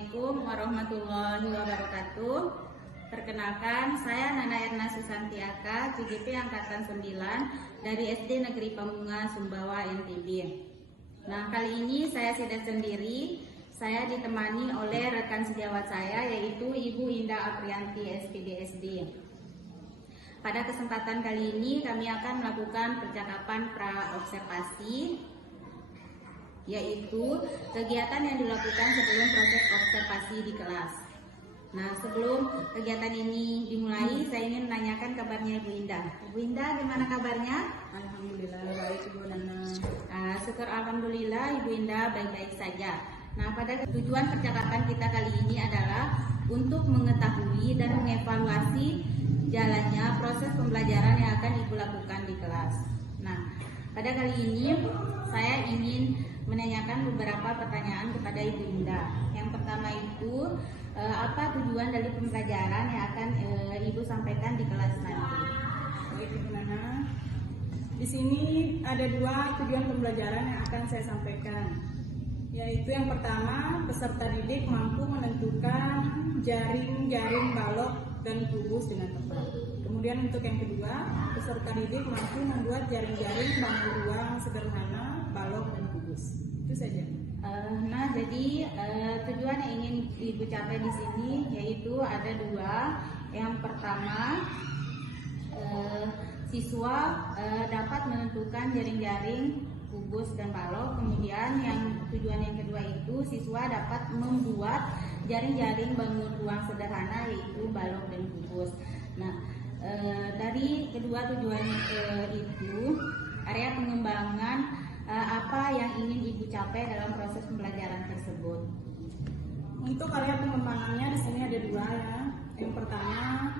Assalamualaikum warahmatullahi wabarakatuh. Perkenalkan, saya Nana Erna Susanti Aka, CGP Angkatan 9 dari SD Negeri Pamunga, Sumbawa, NTB. Nah, kali ini saya tidak sendiri. Saya ditemani oleh rekan sejawat saya, yaitu Ibu Indah Aprianti, SPDSD. Pada kesempatan kali ini kami akan melakukan percakapan pra-observasi, yaitu kegiatan yang dilakukan sebelum proses observasi di kelas. Nah, sebelum kegiatan ini dimulai, saya ingin menanyakan kabarnya Ibu Indah. Ibu Indah, gimana kabarnya? Alhamdulillah baik, Ibu Nana. Syukur alhamdulillah Ibu Indah baik-baik saja. Nah, pada tujuan percakapan kita kali ini adalah untuk mengetahui dan mengevaluasi jalannya proses pembelajaran yang akan Ibu lakukan di kelas. Nah, pada kali ini saya ingin menanyakan beberapa pertanyaan kepada Ibu Indah. Yang pertama itu, apa tujuan dari pembelajaran yang akan Ibu sampaikan di kelas nanti? Baik, Ibu Nana. Di sini ada dua tujuan pembelajaran yang akan saya sampaikan, yaitu yang pertama, peserta didik mampu menentukan jaring-jaring balok dan kubus dengan tepat. Kemudian untuk yang kedua, peserta didik mampu membuat jaring-jaring bangku ruang sederhana, balok dan kubus. Itu saja. Nah, jadi tujuan yang ingin Ibu capai di sini yaitu ada dua. Yang pertama, siswa dapat menentukan jaring-jaring kubus dan balok. Kemudian tujuan yang kedua itu siswa dapat membuat jaring-jaring bangun ruang sederhana, yaitu balok dan kubus. Nah, dari kedua tujuan itu, area pengembangan apa yang ingin Ibu capai dalam proses pembelajaran tersebut? Untuk area pengembangannya di sini ada dua ya. Yang pertama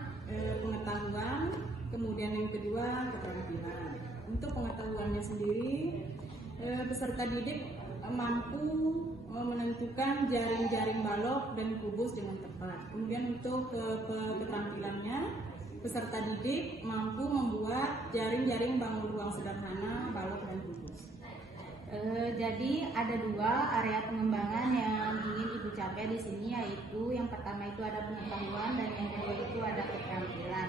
pengetahuan, kemudian yang kedua keterampilan. Untuk pengetahuannya sendiri, peserta didik mampu menentukan jaring-jaring balok dan kubus dengan tepat. Kemudian untuk keterampilannya, peserta didik mampu membuat jaring-jaring bangun ruang sederhana, balok dan kubus. Jadi ada dua area pengembangan yang ingin Ibu capai di sini, yaitu yang pertama itu ada pengetahuan dan yang kedua itu ada keterampilan.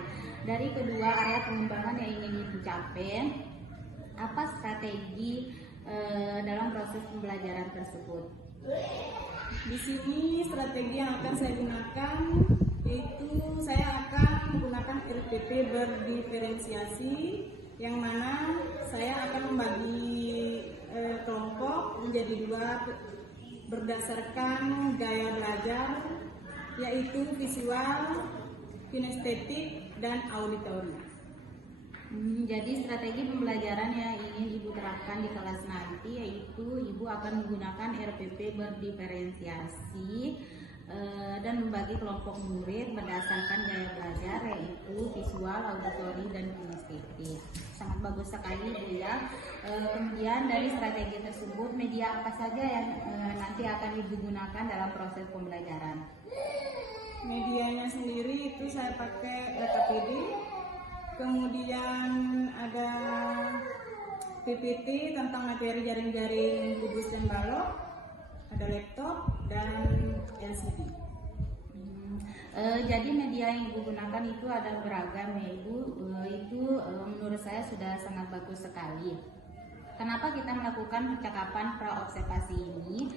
Dari kedua area pengembangan yang ingin Ibu capai, apa strategi dalam proses pembelajaran tersebut? Di sini strategi yang akan saya gunakan yaitu saya akan menggunakan RPP berdiferensiasi, yang mana saya akan membagi kelompok menjadi dua berdasarkan gaya belajar, yaitu visual, kinestetik, dan auditori. Jadi strategi pembelajaran yang ingin Ibu terapkan di kelas nanti yaitu Ibu akan menggunakan RPP berdiferensiasi dan membagi kelompok murid berdasarkan gaya belajar, yaitu visual, auditori, dan kinestetik. Sangat bagus sekali, Bu ya. Kemudian dari strategi tersebut, media apa saja yang nanti akan Ibu gunakan dalam proses pembelajaran? Medianya sendiri itu saya pakai KPD, kemudian ada PPT tentang materi jaring-jaring kubus dan balok, ada laptop dan LCD. Jadi media yang Ibu gunakan itu ada beragam ya Ibu. Itu menurut saya sudah sangat bagus sekali. Kenapa kita melakukan percakapan pra-observasi ini?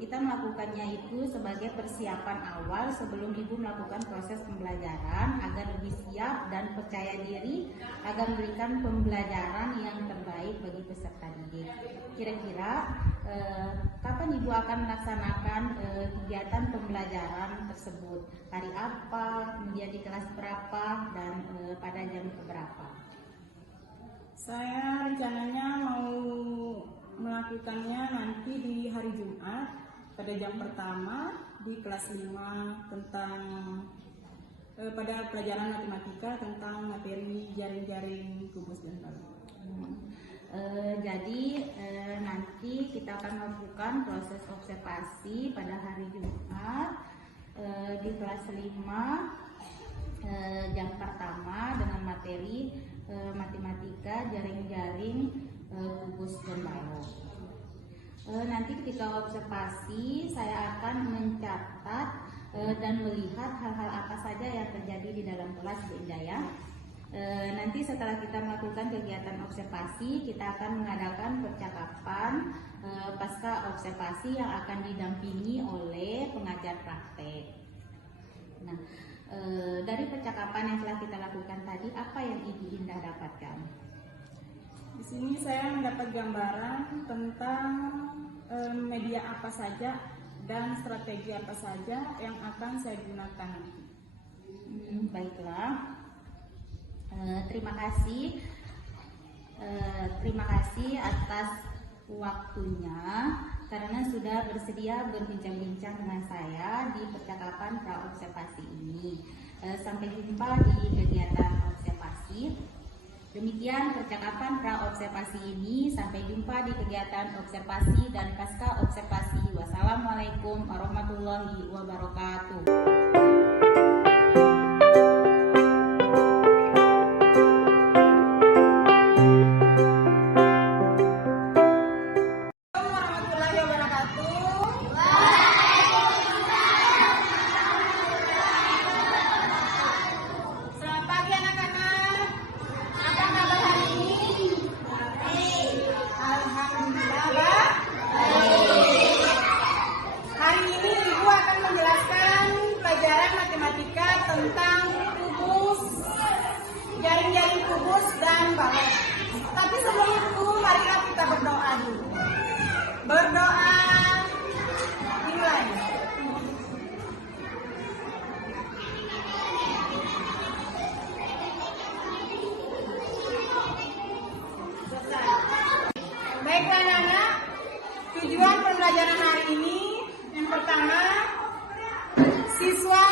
Kita melakukannya itu sebagai persiapan awal sebelum Ibu melakukan proses pembelajaran agar lebih siap dan percaya diri agar memberikan pembelajaran yang terbaik bagi peserta didik. Kira-kira kapan Ibu akan melaksanakan kegiatan pembelajaran tersebut? Hari apa, kemudian di kelas berapa, dan pada jam berapa? Saya rencananya mau melakukannya nanti di hari Jumat pada jam pertama di kelas 5 tentang pada pelajaran matematika tentang materi jaring-jaring kubus dan balok. Jadi nanti kita akan melakukan proses observasi pada hari Jumat di kelas 5 jam pertama dengan materi matematika, jaring-jaring, kubus dan balok. Nanti ketika observasi saya akan mencatat dan melihat hal-hal apa saja yang terjadi di dalam kelas, Bu Indah ya. Nanti setelah kita melakukan kegiatan observasi, kita akan mengadakan percakapan pasca observasi yang akan didampingi oleh pengajar praktek. Nah, dari percakapan yang telah kita lakukan tadi, apa yang Ibu Indah dapatkan? Di sini saya mendapat gambaran tentang media apa saja dan strategi apa saja yang akan saya gunakan nanti. Baiklah, terima kasih atas waktunya karena sudah bersedia berbincang-bincang dengan saya di percakapan praobservasi ini. Sampai jumpa di kegiatan observasi. Demikian percakapan praobservasi ini. Sampai jumpa di kegiatan observasi dan pasca observasi. Wassalamualaikum warahmatullahi wabarakatuh. Tentang kubus, jaring-jaring kubus dan balok. Tapi sebelum itu, marilah kita berdoa dulu. Berdoa dimulai. Baiklah anak-anak, tujuan pembelajaran hari ini yang pertama, siswa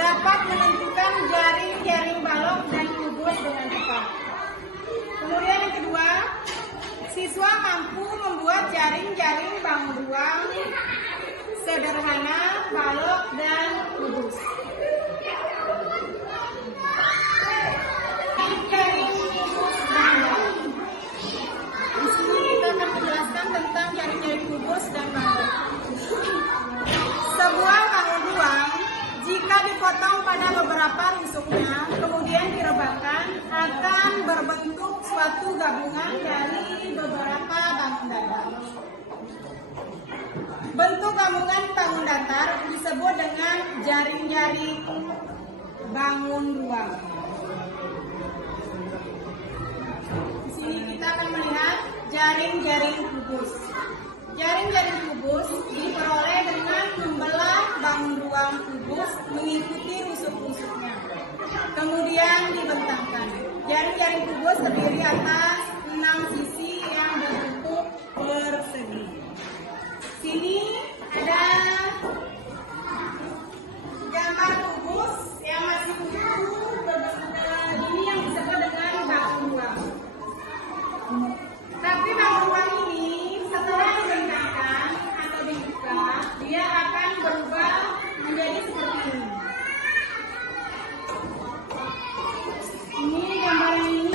dapat menentukan jaring-jaring balok dan kubus dengan tepat. Kemudian yang kedua, siswa mampu membuat jaring-jaring bangun ruang sederhana, balok dan kubus. Jaring kubus dan balok. Di sini kita akan menjelaskan tentang jaring-jaring kubus dan balok. Sebuah bangun ruang jika dipotong pada beberapa rusuknya, kemudian direbahkan, akan berbentuk suatu gabungan dari beberapa bangun datar. Bentuk gabungan bangun datar disebut dengan jaring-jaring bangun ruang. Di sini kita akan melihat jaring-jaring kubus. Jaring-jaring kubus diperoleh dengan membelah bangun ruang kubus mengikuti rusuk-rusuknya. Kemudian dibentangkan. Jaring-jaring kubus terdiri atas 6 sisi yang berbentuk persegi. Sini ada gambar kubus yang masih utuh ini yang disebut dengan bangun ruang. Tapi bangun ruang ini setelah dibentangkan atau dibuka, dia akan berubah menjadi seperti ini. Ini gambar ini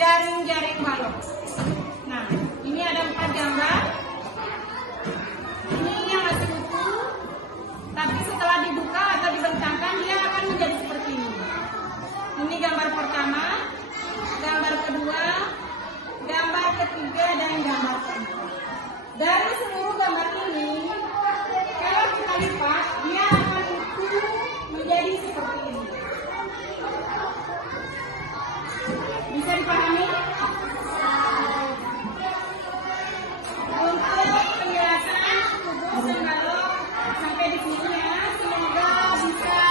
jaring-jaring balok. Nah, ini ada 4 gambar. Ini yang masih utuh, tapi setelah dibuka atau dibentangkan dia akan menjadi seperti ini. Ini gambar pertama, gambar kedua, gambar ketiga, dan gambar keempat. Dari seluruh gambar ini, kalau kita lipat, dia akan utuh menjadi seperti ini. Bisa dipahami? Untuk penjelasan kubus dan balok sampai di sini ya, semoga bisa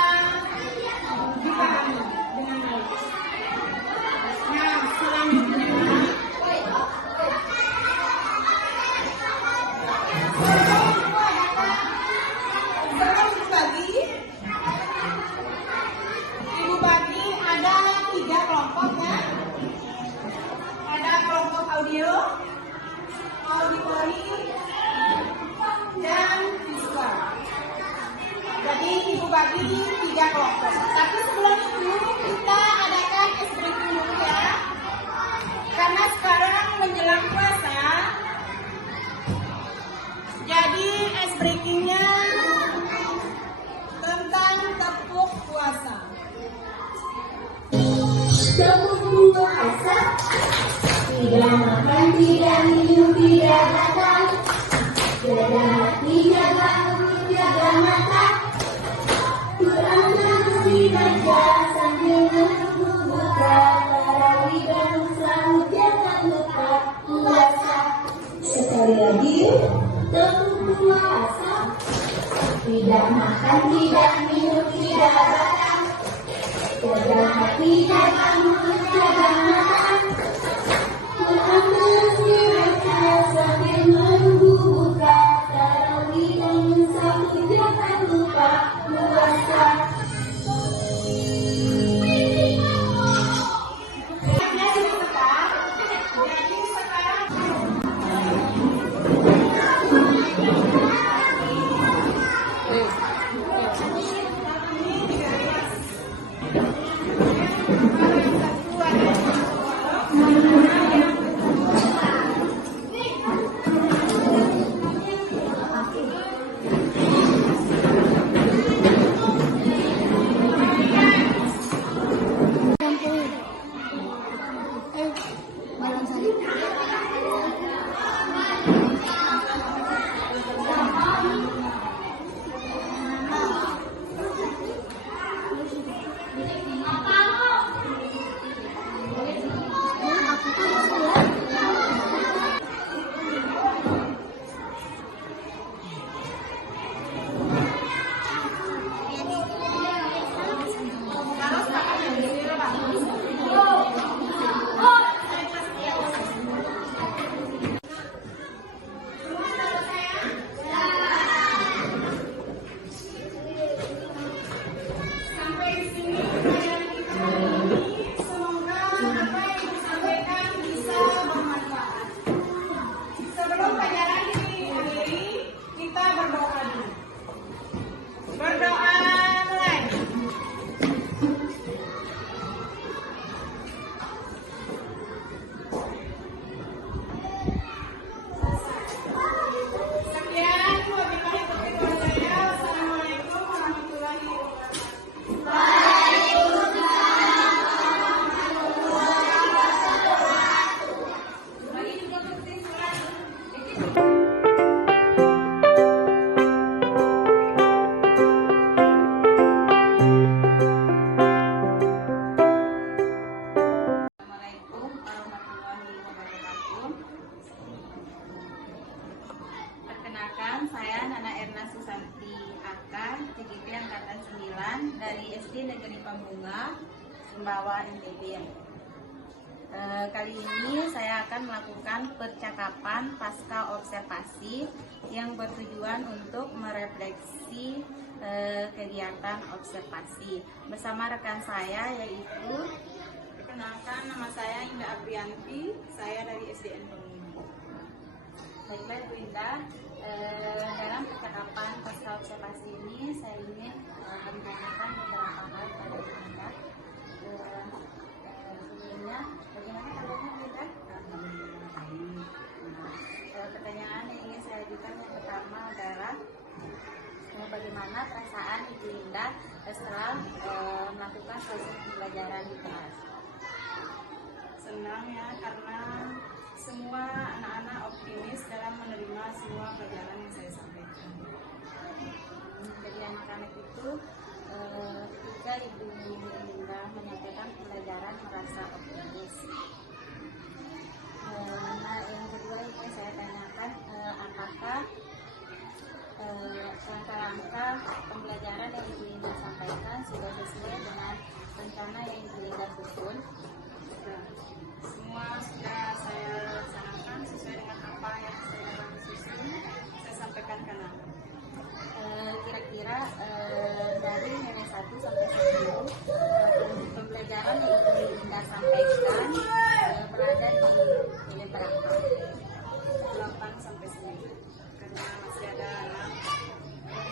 dipahami dengan baik. Nah, selanjutnya sebelum dibagi, ibu bagi ada 3 kelompok ya. Ada kelompok audio, auditori, dan visual. Jadi ibu bagi 3 kelompok. Tapi sebelum itu kita adakan ice breaking dulu ya. Karena sekarang menjelang puasa, jadi ice breakingnya tentang tepuk puasa. Tepuk puasa, tidak makan, tidak minum, tidak makan, jaga hati, jaga mulut, jaga mata. Quran terus dibaca sambil menunggu buka. Tarawih dan sahur jangan lupa puasa. Sekali lagi, tepuk puasa, tidak makan, tidak minum, tidak makan, jaga hati, jaga mulut, jaga mata. Quran terus dibaca sambil menunggu buka. Tarawih dan sahur jangan lupa puasa. Jadi sekarang sampai di sini pelajaran kita hari ini. Semoga apa yang disampaikan bisa bermanfaat. Sebelum pelajaran diakhiri, kita berdoa dulu. Berdoa mulai. Sekian, wabillahi taufiq wal hidayah. Wassalamualaikum warahmatullahi wabarakatuh. Assalamualaikum warahmatullahi wabarakatuh. Perkenalkan, saya Nana Erna Susanti AK, CGP Angkatan 9 dari SD Negeri Pambunga, Sumbawa, NTB. Kali ini saya akan melakukan percakapan pasca observasi yang bertujuan untuk merefleksi kegiatan observasi bersama rekan saya, yaitu Perkenalkan, nama saya Indah Aprianti, saya dari SDN Pembunga. Baiklah Bu Indah, dalam percakapan pasca observasi ini saya ingin menanyakan beberapa hal pada Bu Indah. Sebelumnya, bagaimana kabarnya bagaimana perasaan Ibu Indah setelah melakukan proses pembelajaran di kelas? Senang ya, karena semua anak-anak optimis dalam menerima semua pelajaran yang saya sampaikan. Jadi anak-anak itu ketika Ibu Indah menyampaikan pembelajaran merasa optimis. Nah, yang kedua ini saya tanyakan, apakah langkah-langkah pembelajaran yang Ibu Indah sampaikan sudah sesuai dengan rencana yang Ibu Indah susun? Semua sudah saya laksanakan sesuai dengan apa yang saya susun, saya sampaikan ke anak. Kira-kira dari nilai 1 sampai 10 pembelajaran yang Ibu Indah sampaikan berada di nilai berapa? 8 sampai 9, karena masih ada anak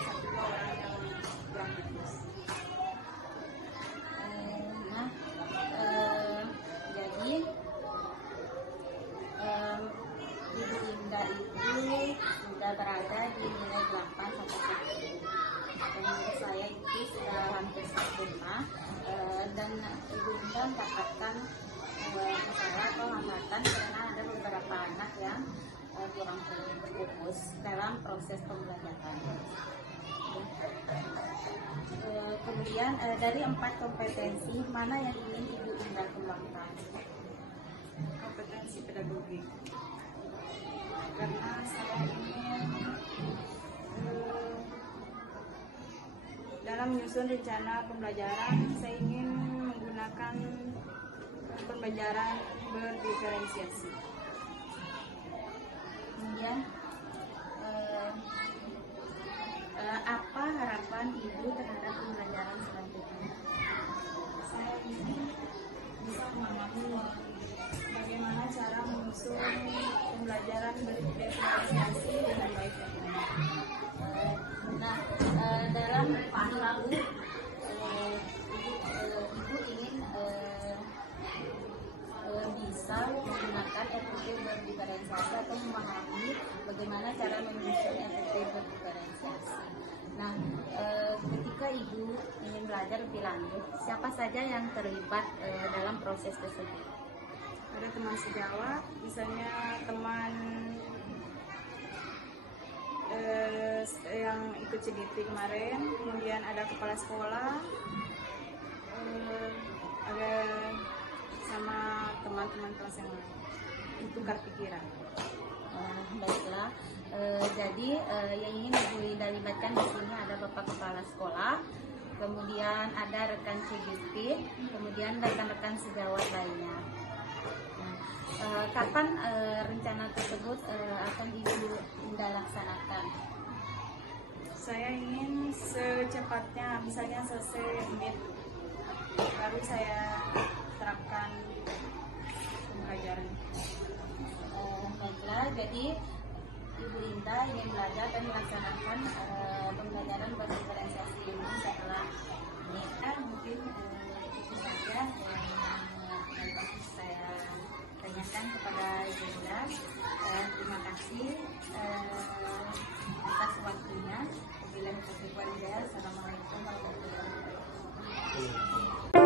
1-2 orang yang kurang fokus. Jadi Ibu Indah itu sudah berada di nilai 8 sampai 10. Dan menurut saya itu sudah hampir sempurna, dan Ibu Indah mendapatkan masalah atau hambatan karena ada beberapa anak yang kurang fokus dalam proses pembelajaran. Kemudian dari 4 kompetensi mana yang ingin Ibu Indah kembangkan? Kompetensi pedagogik, karena saya ingin dalam menyusun rencana pembelajaran, saya ingin menggunakan pembelajaran berdiferensiasi. Kemudian apa harapan Ibu terhadap pembelajaran selanjutnya? Saya ingin bisa memahami bagaimana cara menyusun pembelajaran berdiferensiasi dengan baik dan benar. Nah, dalam Ibu ingin bisa menggunakan FPP berdiferensiasi atau memahami bagaimana cara menyusun FPP berdiferensiasi. Nah, ketika Ibu ingin belajar lebih lanjut, siapa saja yang terlibat dalam proses tersebut? Ada teman sejawat, misalnya teman yang ikut CGT kemarin, kemudian ada kepala sekolah, ada sama teman-teman kelas yang lain, itu tukar pikiran. Baiklah, jadi yang ingin Ibu Indah libatkan di sini ada Bapak Kepala Sekolah, kemudian ada rekan CGT, kemudian rekan-rekan sejawat lainnya. Kapan rencana tersebut akan Ibu Indah laksanakan? Saya ingin secepatnya, misalnya selesai mid, baru saya terapkan pembelajaran. Baiklah, jadi Ibu Indah ingin belajar dan melaksanakan pembelajaran berdiferensiasi ini setelah menikah. Mungkin itu saja yang dapat saya tanyakan kepada Ibu Indah. Terima kasih atas waktunya. Wabillahi taufiq wal hidayah. Assalamualaikum warahmatullahi wabarakatuh.